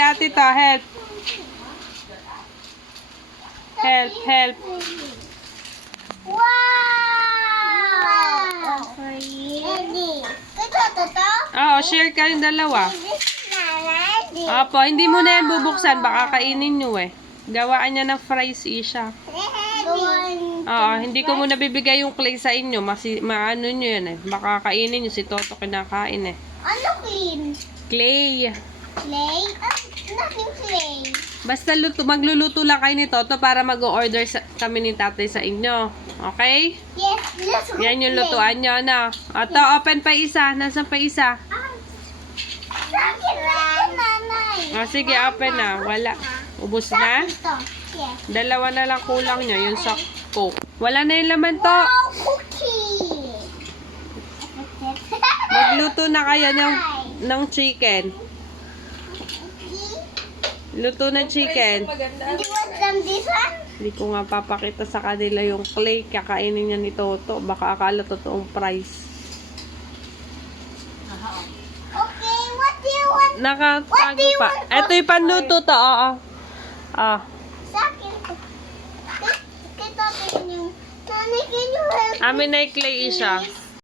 Ate to, help. Help, help. Wow! Ito, to? Oo, share kayong dalawa. Opo, hindi mo na yan bubuksan. Baka kainin nyo eh. Gawaan niya ng fries siya. Oo, hindi ko muna bibigay yung clay sa inyo. Maano nyo yan eh. Baka kainin nyo. Si Toto kinakain eh. Ano clean? Clay. Clay? Nothing clay. Basta magluluto lang kayo ni Toto para mag-order kami ni tatay sa inyo. Okay? Yes, let's go. Yan yung lutuan nyo, ano? Ito, open pa isa. Nasaan pa isa? Sakit na nanay. O, sige, open na. Wala. Ubus na? Ito. Yes. Dalawa na lang kulang nyo, yung sa Coke. Wala na yung laman to. Wow, cookie. Magluto na kayo ng chicken. Luto ng chicken. Do you want some this one? Hindi ko nga papakita sa kanila yung clay. Kakainin niya ni Toto. Baka akala totoong price. Okay, what do you want? Nakatago pa. Ito yung panluto to. Oo. Ah. Sakit. Kita yung nanay, can you help Amin na yung clay siya. please?